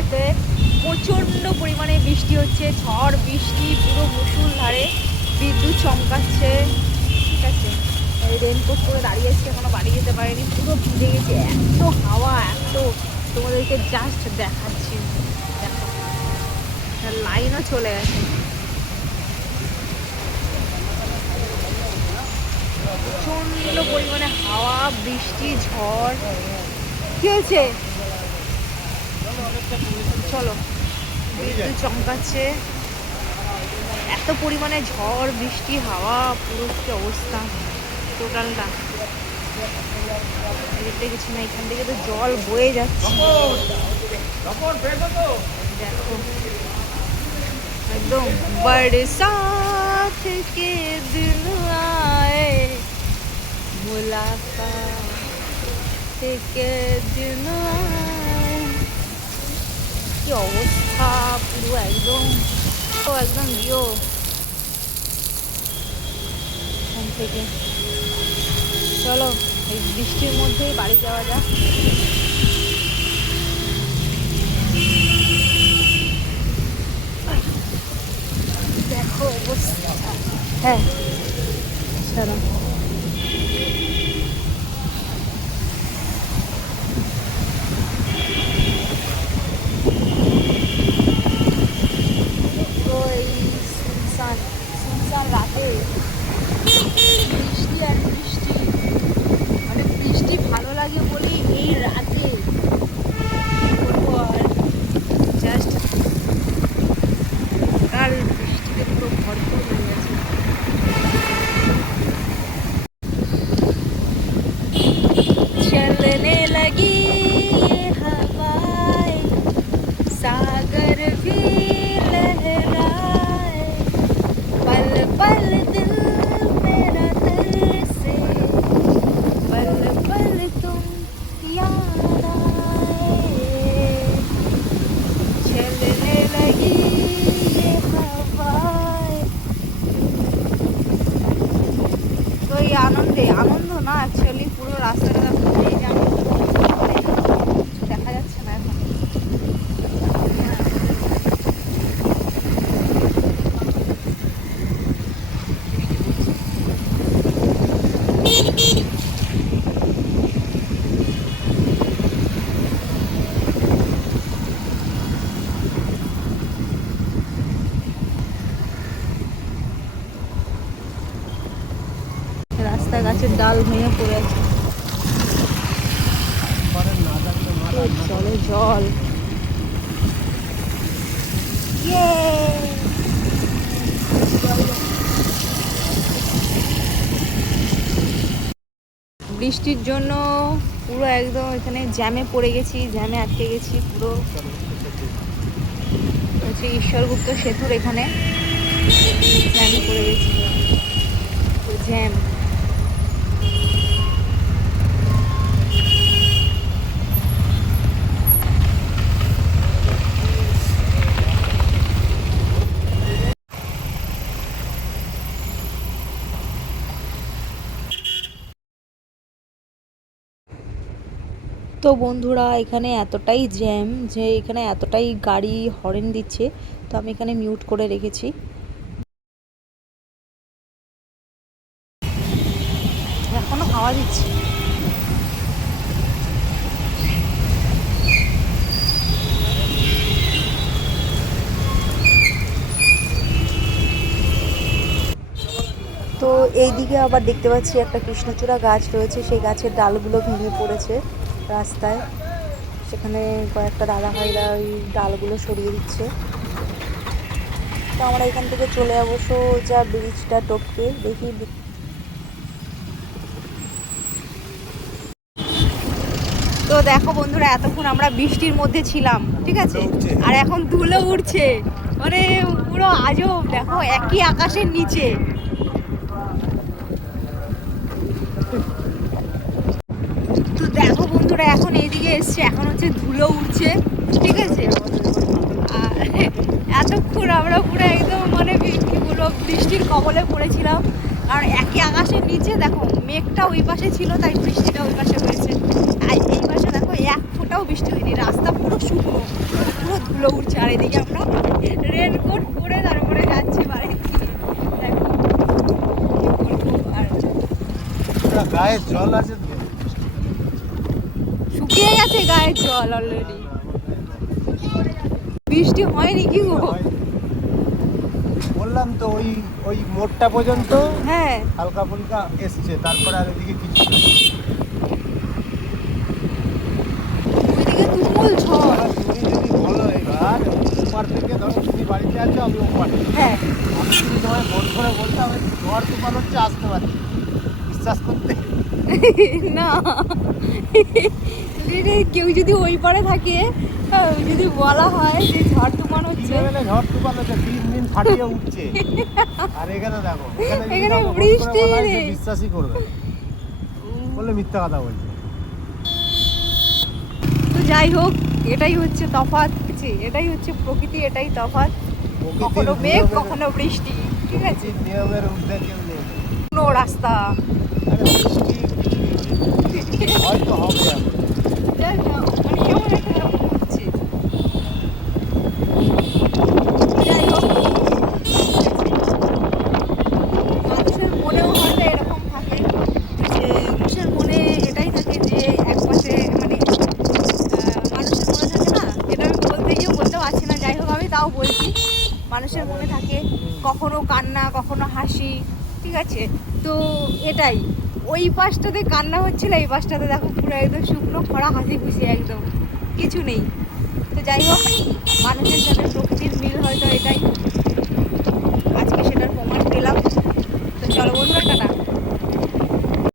বোম্বেতে প্রচণ্ড পরিমাণে বৃষ্টি হচ্ছে, ঝড় বৃষ্টি, পুরো মুষলধারে বিদ্যুৎ চমকাচ্ছে। ঠিক আছে, এই রেনকোট করে দাঁড়িয়ে আছি, এখনো বাড়ি যেতে পারিনি, পুরো ভিজে গেছে, এত হাওয়া, এত, তোমাদেরকে জাস্ট দেখাচ্ছি, দেখো লাইনও চলে গেছে। প্রচণ্ড পরিমাণে হাওয়া, বৃষ্টি, ঝড়। কি হয়েছে? চলো, বিদ্যুৎ চমকাচ্ছে, এত পরিমাণে ঝড় বৃষ্টি হাওয়া, পুরো কি অবস্থা টোটালটা। এদিকটা কিছু না, এখান থেকে তো জল বয়ে যাচ্ছে, দেখো একদম। बरसात के दिन आए, मुलाकात के दिन आए। কি অবস্থা পুরো একদম, তো একদম গিয়েও এখান থেকে। চলো এই বৃষ্টির মধ্যেই বাড়ি যাওয়া যাক। দেখো অবস্থা, হ্যাঁ চলো। তো এই সুনসান সুনসান রাতে বৃষ্টি আর বৃষ্টি, মানে বৃষ্টি ভালো লাগে বলেই এই রাতে বলবো। আর জাস্ট কাল বৃষ্টিতে পুরো ভরপুর হয়ে গেছে। चलने लगी ये हवाएं, सागर भी लहराए, पल पल दिल मेरा तरसे, पल पल तुम याद आए, चलने लगी ये हवाएं। তো এই আনন্দে, আনন্দ না অ্যাকচুয়ালি, পুরো রাস্তাটা এই যে আমি কিছু দেখা যাচ্ছে না এখন। রাস্তায় গাছের ডাল ভেঙে পড়ে আছে, জলে জল। বৃষ্টির জন্য পুরো একদম এখানে জ্যামে পড়ে গেছি, জ্যামে আটকে গেছি পুরো। হচ্ছে ঈশ্বরগুপ্ত সেতুর এখানে জ্যামে পড়ে গেছি, জ্যাম। তো বন্ধুরা এখানে এতটাই জ্যাম যে এখানে এতটাই গাড়ি হর্ন দিচ্ছে, তো আমি এখানে মিউট করে রেখেছি। এখনো হাওয়া দিচ্ছে। তো এইদিকে আবার দেখতে পাচ্ছি একটা কৃষ্ণচূড়া গাছ রয়েছে, সেই গাছের ডালগুলো ভেঙে পড়েছে রাস্তায়। সেখানে কয়েকটা দাদা ভাইরা ওই ডালগুলো সরিয়ে দিচ্ছে। তো আমরা এখান থেকে চলে যাবো সোজা ব্রিজটা টপকে, দেখি। তো দেখো বন্ধুরা, এতক্ষণ আমরা বৃষ্টির মধ্যে ছিলাম, ঠিক আছে, আর এখন ধুলো উঠছে, মানে পুরো আজব। দেখো একই আকাশের নিচে। তো দেখো বন্ধুরা, এখন এইদিকে এসছে, এখন হচ্ছে ধুলো উঠছে, ঠিক আছে। আর এতক্ষণ আমরা পুরো একদম মানে কি বলবো, বৃষ্টির কবলে পড়েছিলাম। আর একই আকাশের নিচে দেখো মেঘটা ওই পাশে ছিল, তাই বৃষ্টিটা ওই পাশে হয়েছে। আর এই পাশে দেখো এক ফোঁটাও বৃষ্টি হয়নি, রাস্তা পুরো শুকনো, পুরো ধুলো উঠছে, আর এদিকে আমরা রেনকোট পরে তারপরে যাচ্ছি বাড়ি থেকে। দেখো কি বলবো আর, গায়ে জল আছে তো, শুকিয়ে গেছে গায়ের জল অলরেডি। বৃষ্টি হয়নি কি গো? বললাম তো ওই ওই মোড়টা পর্যন্ত হ্যাঁ হালকা ফুলকা এসছে, তারপরে আর এদিকে কিছু না। ওইদিকে তুমুল ঝড়। আর তুমি যদি বলো এবার ওপার থেকে ধরো তুমি বাড়িতে আছো, আমি ওপার, হ্যাঁ আমি যদি তোমায় ফোন করে বলতাম আমি ঝড় তুফান হচ্ছে আসতে পারছি, বিশ্বাস করতে? না দিদি, কেউ যদি ওই পারে থাকে, যদি বলা হয় যে ঝড় তুফান হচ্ছে, কিভাবে ঝড় তুফান হচ্ছে 3 দিন ফাটিয়ে উঠছে, আর এখানে দেখো যদি এখানে কাউকে ফোন করে বৃষ্টি বলা হয়, সে নেই। বিশ্বাসই করবে না। বললে মিথ্যা কথা বলছে। তো যাই হোক, এটাই হচ্ছে তফাৎ, এটাই হচ্ছে প্রকৃতি, এটাই তফাৎ। কখনো মেঘ কখনো বৃষ্টি, ঠিক আছে, প্রকৃতির নিয়মের ঊর্ধ্বে কেউ নেই। কোনো রাস্তা। আরে বৃষ্টি হয়তো হবে এখন। যাই হোক, মানে কেমন একটা এরকম হচ্ছে। যাই হোক, মানুষের মনেও হয়তো এরকম থাকে যে, মানুষের মনে এটাই থাকে যে একপাশে মানে মানুষের মনে থাকে না, এটা আমি বলতে গিয়ে বলতে পারছি না, যাই হোক আমি তাও বলছি। মানুষের মনে থাকে কখনো কান্না কখনো হাসি, ঠিক আছে, তো এটাই। ওই পাশটাতে কান্না হচ্ছিল, এই পাশটাতে দেখো পুরো একদম শুকনো খরা, হাসি খুশি, একদম কিছু নেই। তো যাই হোক, মানুষের সাথে প্রকৃতির